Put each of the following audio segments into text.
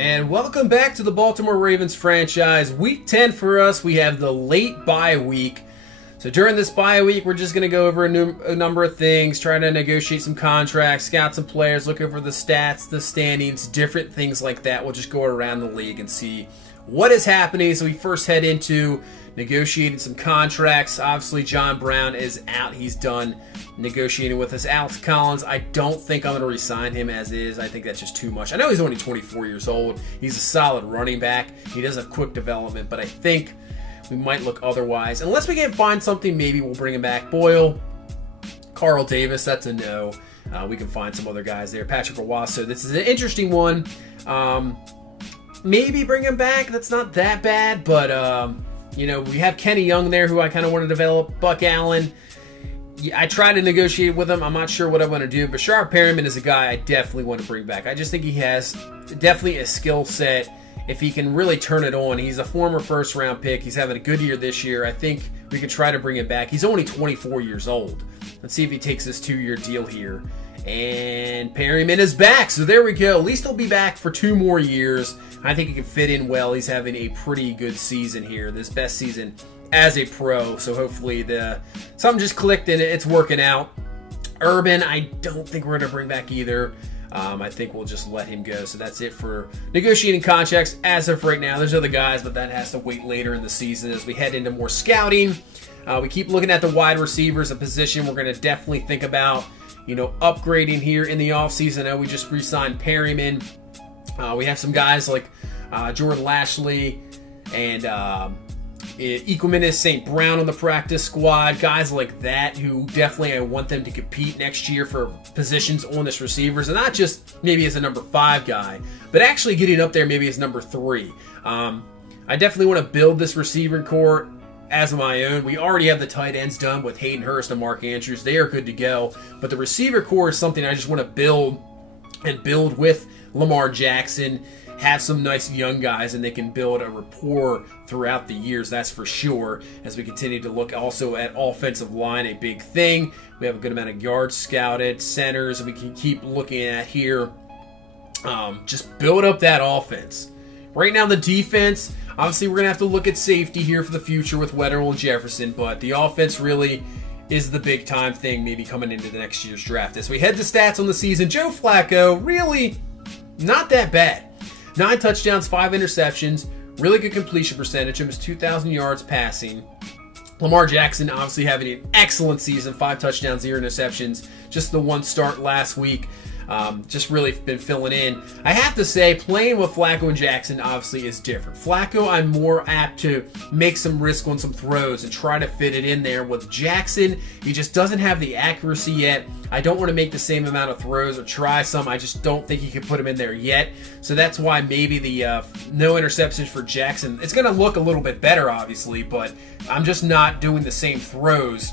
And welcome back to the Baltimore Ravens franchise. Week 10 for us, we have the late bye week. So during this bye week, we're just going to go over a number of things, try to negotiate some contracts, scout some players, look over the stats, the standings, different things like that. We'll just go around the league and see what is happening. So we first head into negotiating some contracts. Obviously, John Brown is out. He's done negotiating with us. Alex Collins, I don't think I'm going to re-sign him as is. I think that's just too much. I know he's only 24 years old. He's a solid running back. He does have quick development, but I think we might look otherwise. Unless we can find something, maybe we'll bring him back. Boyle, Carl Davis, that's a no. We can find some other guys there. Patrick Owasso, this is an interesting one. Maybe bring him back. That's not that bad, but you know, we have Kenny Young there, who I kind of want to develop. Buck Allen, I try to negotiate with him. I'm not sure what I want to do, but Sharp Perryman is a guy I definitely want to bring back. I just think he has definitely a skill set. If he can really turn it on, he's a former first-round pick. He's having a good year this year. I think we could try to bring him back. He's only 24 years old. Let's see if he takes this 2-year deal here. And Perryman is back, so there we go. At least he'll be back for 2 more years. I think he can fit in well. He's having a pretty good season here, this best season as a pro. So hopefully something just clicked and it's working out. Urban, I don't think we're going to bring back either. I think we'll just let him go. So that's it for negotiating contracts as of right now. There's other guys, but that has to wait later in the season as we head into more scouting. We keep looking at the wide receivers, a position we're going to definitely think about, you know, upgrading here in the offseason. I know we just re-signed Perryman. We have some guys like Jordan Lashley and Equiminis St. Brown on the practice squad. Guys like that who definitely I want them to compete next year for positions on this receivers. And not just maybe as a number 5 guy, but actually getting up there maybe as number 3. I definitely want to build this receiving core as my own. We already have the tight ends done with Hayden Hurst and Mark Andrews. They are good to go. But the receiver core is something I just want to build and build with Lamar Jackson. Have some nice young guys, and they can build a rapport throughout the years, that's for sure. As we continue to look also at offensive line, a big thing. We have a good amount of yards scouted, centers, and we can keep looking at here. Just build up that offense. Right now, the defense, obviously we're going to have to look at safety here for the future with Weddle and Jefferson, but the offense really is the big time thing maybe coming into the next year's draft. As we head to stats on the season, Joe Flacco, really not that bad. 9 touchdowns, 5 interceptions, really good completion percentage, almost 2,000 yards passing. Lamar Jackson obviously having an excellent season, 5 touchdowns, 0 interceptions, just the 1 start last week. Just really been filling in. I have to say, playing with Flacco and Jackson obviously is different. Flacco, I'm more apt to make some risk on some throws and try to fit it in there. With Jackson, he just doesn't have the accuracy yet. I don't want to make the same amount of throws or try some. I just don't think he can put him in there yet. So that's why maybe the no interceptions for Jackson. It's going to look a little bit better, obviously, but I'm just not doing the same throws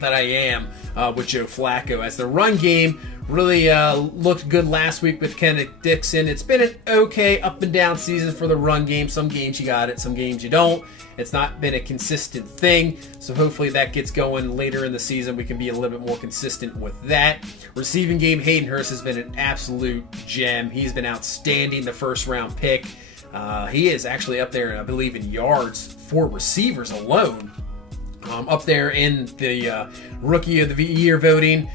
that I am with Joe Flacco. As the run game really looked good last week with Kenneth Dixon. It's been an okay up and down season for the run game. Some games you got it, some games you don't. It's not been a consistent thing, so hopefully that gets going later in the season. We can be a little bit more consistent with that. Receiving game, Hayden Hurst has been an absolute gem. He's been outstanding, the first-round pick. He is actually up there, I believe, in yards for receivers alone. Up there in the Rookie of the Year voting.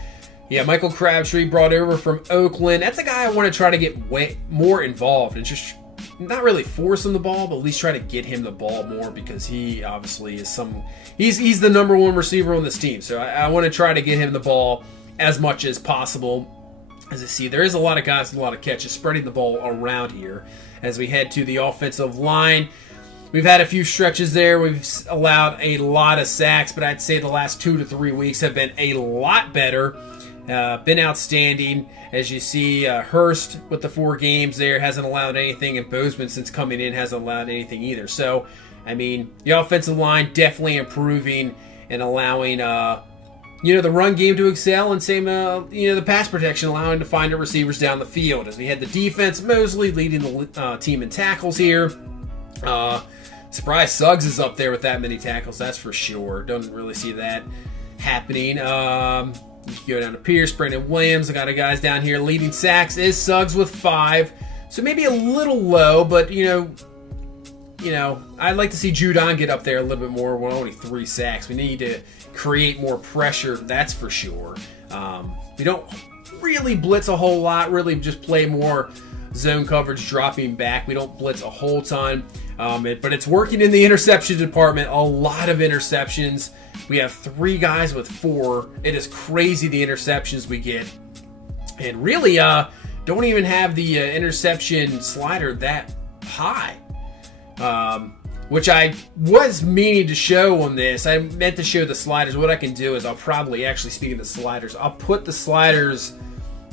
Yeah, Michael Crabtree brought over from Oakland. That's a guy I want to try to get way more involved and just not really force him the ball, but at least try to get him the ball more, because he obviously is he's the number 1 receiver on this team. So I want to try to get him the ball as much as possible. As you see, there is a lot of guys with a lot of catches spreading the ball around here. As we head to the offensive line, we've had a few stretches there. We've allowed a lot of sacks, but I'd say the last 2 to 3 weeks have been a lot better. Been outstanding. As you see, Hurst with the 4 games there hasn't allowed anything, and Bozeman since coming in hasn't allowed anything either. So, I mean, the offensive line definitely improving and allowing, you know, the run game to excel, and same, you know, the pass protection allowing to find the receivers down the field. As we had the defense, Mosley leading the team in tackles here. Surprise Suggs is up there with that many tackles, that's for sure. Don't really see that happening. You can go down to Pierce, Brandon Williams. I got a guys down here. Leading sacks is Suggs with 5. So maybe a little low, but you know, I'd like to see Judon get up there a little bit more. We're only 3 sacks. We need to create more pressure, that's for sure. We don't really blitz a whole lot, really just play more zone coverage, dropping back. We don't blitz a whole ton, but it's working in the interception department. A lot of interceptions. We have 3 guys with 4. It is crazy the interceptions we get. And really don't even have the interception slider that high. Which I was meaning to show on this. I meant to show the sliders. What I can do is I'll probably, actually speaking of the sliders, I'll put the sliders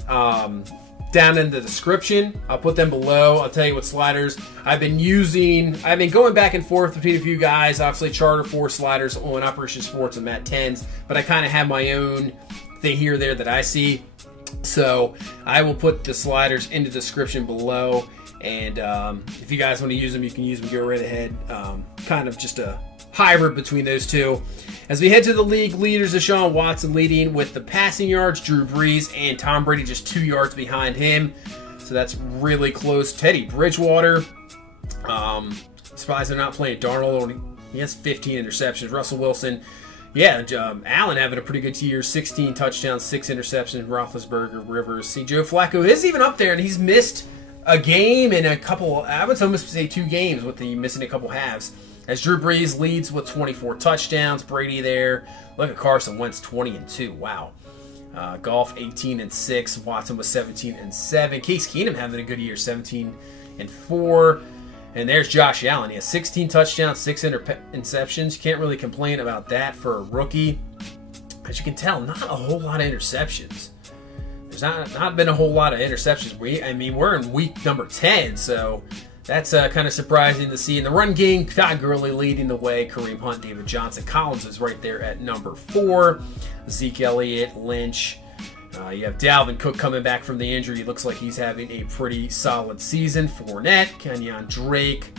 down in the description. I'll put them below. I'll tell you what sliders I've been using. I've been going back and forth between a few guys. Obviously, Charter 4 sliders on Operation Sports and Matt 10s, but I kind of have my own thing here or there that I see. So I will put the sliders in the description below. And if you guys want to use them, you can use them. Go right ahead. Kind of just a hybrid between those two. As we head to the league leaders, Deshaun Watson leading with the passing yards. Drew Brees and Tom Brady just 2 yards behind him. So that's really close. Teddy Bridgewater. Surprised they're not playing Darnold. He has 15 interceptions. Russell Wilson. Yeah, Allen having a pretty good year. 16 touchdowns, 6 interceptions. Roethlisberger, Rivers. See, Joe Flacco is even up there, and he's missed a game and a couple, I would almost say 2 games with the missing a couple halves. As Drew Brees leads with 24 touchdowns. Brady there. Look at Carson Wentz, 20-2. Wow. Goff, 18-6. Watson was 17-7. Case Keenum having a good year, 17-4. And there's Josh Allen. He has 16 touchdowns, 6 interceptions. You can't really complain about that for a rookie. As you can tell, not a whole lot of interceptions. There's not been a whole lot of interceptions. We're in week number 10, so that's kind of surprising to see. In the run game, Todd Gurley leading the way. Kareem Hunt, David Johnson. Collins is right there at number 4. Zeke Elliott, Lynch. You have Dalvin Cook coming back from the injury. He looks like he's having a pretty solid season. Fournette, Kenyon Drake.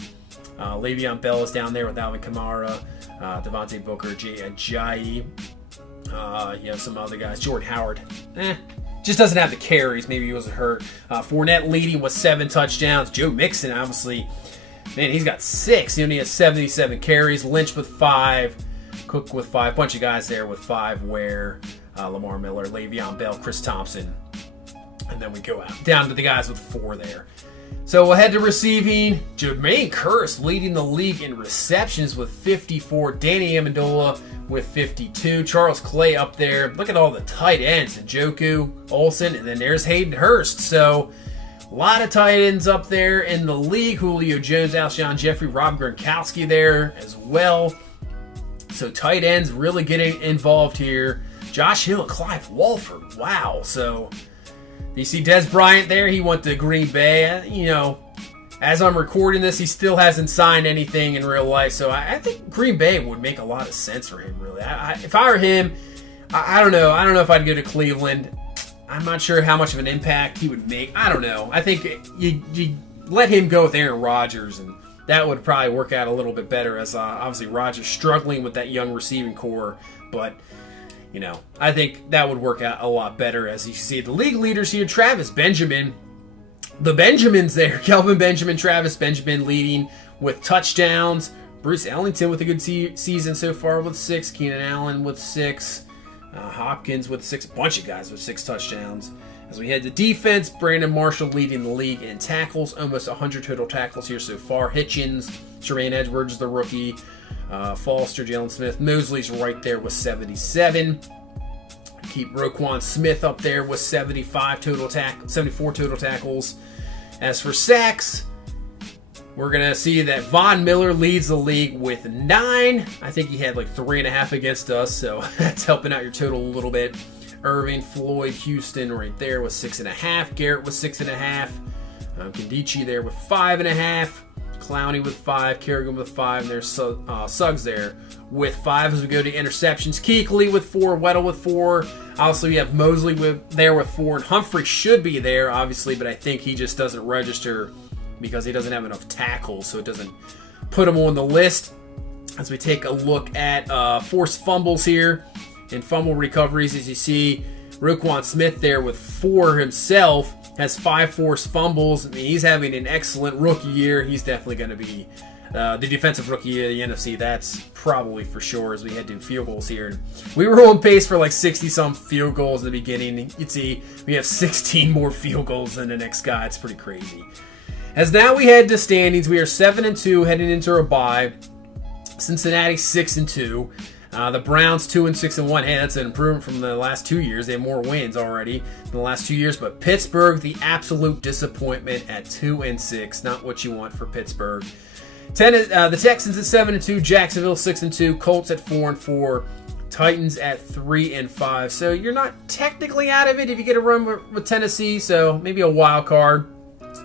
Le'Veon Bell is down there with Alvin Kamara. Devontae Booker, Jay Ajayi. You have some other guys. Jordan Howard. Just doesn't have the carries. Maybe he wasn't hurt. Fournette leading with 7 touchdowns. Joe Mixon, obviously, man, he's got 6. He only has 77 carries. Lynch with 5. Cook with 5. Bunch of guys there with 5. Ware, Lamar Miller, Le'Veon Bell, Chris Thompson. And then we go out down to the guys with 4 there. So we'll head to receiving. Jermaine Kearse leading the league in receptions with 54. Danny Amendola with 52. Charles Clay up there. Look at all the tight ends. Njoku, Olsen, and then there's Hayden Hurst. So a lot of tight ends up there in the league. Julio Jones, Alshon Jeffrey, Rob Gronkowski there as well. So tight ends really getting involved here. Josh Hill and Clive Walford. Wow. So you see Des Bryant there. He went to Green Bay. You know, as I'm recording this, he still hasn't signed anything in real life. So I think Green Bay would make a lot of sense for him, really. If I were him, I don't know. I don't know if I'd go to Cleveland. I'm not sure how much of an impact he would make. I don't know. I think you let him go with Aaron Rodgers, and that would probably work out a little bit better, as obviously Rodgers struggling with that young receiving core. But you know, I think that would work out a lot better. As you see, the league leaders here, Travis Benjamin. The Benjamins there. Kelvin Benjamin, Travis Benjamin leading with touchdowns. Bruce Ellington with a good season so far with 6. Keenan Allen with 6. Hopkins with 6. A bunch of guys with 6 touchdowns. As we head to defense, Brandon Marshall leading the league in tackles. Almost 100 total tackles here so far. Hitchens, Jermaine Edwards, the rookie. Foster, Jalen Smith. Mosley's right there with 77. Keep Roquan Smith up there with 74 total tackles. As for sacks, we're going to see that Von Miller leads the league with 9. I think he had like 3.5 against us, so that's helping out your total a little bit. Irving, Floyd, Houston right there with 6.5. Garrett with 6.5. Kandichi there with 5.5. Clowney with 5, Kerrigan with 5, and there's Suggs there with 5 as we go to interceptions. Kuechly with 4, Weddle with 4. Also, you have Mosley there with 4, and Humphrey should be there, obviously, but I think he just doesn't register because he doesn't have enough tackles, so it doesn't put him on the list. As we take a look at forced fumbles here and fumble recoveries, as you see, Roquan Smith there with 4 himself, has 5 forced fumbles. I mean, he's having an excellent rookie year. He's definitely going to be the defensive rookie of the NFC. That's probably for sure as we head to field goals here. We were on pace for like 60-some field goals in the beginning. You'd see we have 16 more field goals than the next guy. It's pretty crazy. As now we head to standings, we are 7-2 heading into our bye. Cincinnati 6-2. The Browns 2-6-1. Hey, that's an improvement from the last 2 years. They have more wins already in the last 2 years. But Pittsburgh, the absolute disappointment at 2-6. Not what you want for Pittsburgh. The Texans at 7-2. Jacksonville 6-2. Colts at 4-4. Titans at 3-5. So you're not technically out of it if you get a run with Tennessee. So maybe a wild card.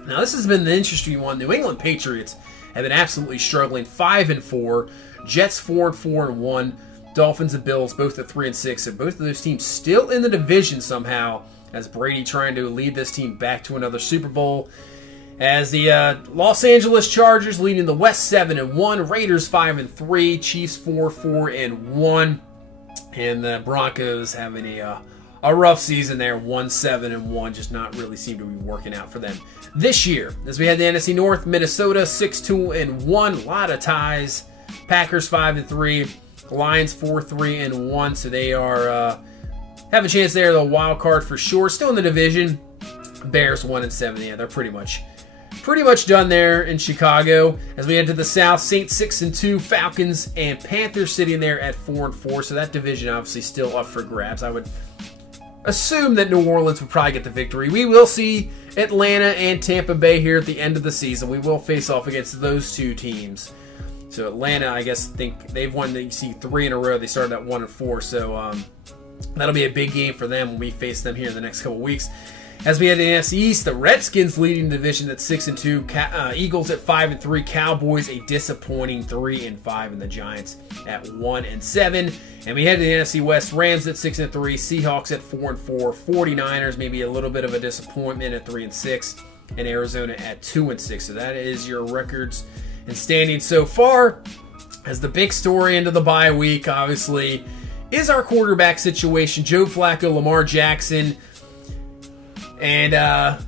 Now this has been the interesting one. New England Patriots have been absolutely struggling. 5-4. Jets 4-1. Dolphins and Bills both at 3-6. So both of those teams still in the division somehow, as Brady trying to lead this team back to another Super Bowl. As the Los Angeles Chargers leading the West 7-1. Raiders 5-3. Chiefs 4-1. And the Broncos having a rough season there, 1-7-1, just not really seem to be working out for them this year. As we had the NFC North, Minnesota 6-2-1, a lot of ties. Packers 5-3, Lions 4-3-1, so they are have a chance there, the wild card for sure. Still in the division. Bears 1-7, yeah, they're pretty much done there in Chicago. As we head to the South, Saints 6-2, Falcons and Panthers sitting there at 4-4, so that division obviously still up for grabs. I would assume that New Orleans would probably get the victory. We will see Atlanta and Tampa Bay here at the end of the season. We will face off against those two teams. So Atlanta, I guess, think they've won, you see, 3 in a row. They started at 1-4, so that'll be a big game for them when we face them here in the next couple weeks. As we head to the NFC East, the Redskins leading the division at 6-2, Eagles at 5-3, Cowboys a disappointing 3-5, and the Giants at 1-7. And we head to the NFC West, Rams at 6-3, Seahawks at 4-4, 49ers maybe a little bit of a disappointment at 3-6, and Arizona at 2-6. So that is your records and standings so far. As the big story into the bye week, obviously, is our quarterback situation. Joe Flacco, Lamar Jackson. And,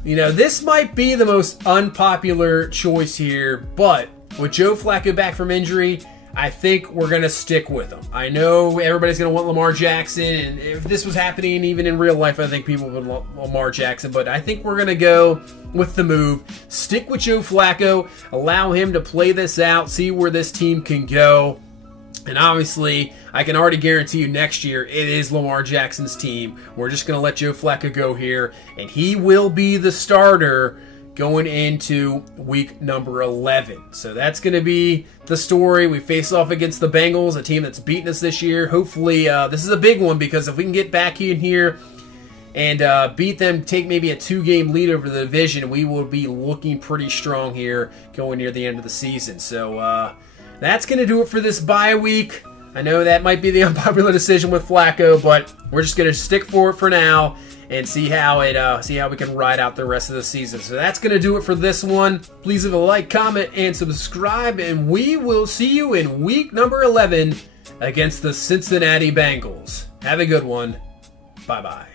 you know, this might be the most unpopular choice here, but with Joe Flacco back from injury, I think we're going to stick with him. I know everybody's going to want Lamar Jackson, and if this was happening even in real life, I think people would want Lamar Jackson, but I think we're going to go with the move. Stick with Joe Flacco, allow him to play this out, see where this team can go. And obviously, I can already guarantee you next year, it is Lamar Jackson's team. We're just going to let Joe Flacco go here, and he will be the starter going into week number 11. So that's going to be the story. We face off against the Bengals, a team that's beaten us this year. Hopefully, this is a big one, because if we can get back in here and beat them, take maybe a 2-game lead over the division, we will be looking pretty strong here going near the end of the season. So, that's going to do it for this bye week. I know that might be the unpopular decision with Flacco, but we're just going to stick for it for now and see how we can ride out the rest of the season. So that's going to do it for this one. Please leave a like, comment, and subscribe, and we will see you in week number 11 against the Cincinnati Bengals. Have a good one. Bye-bye.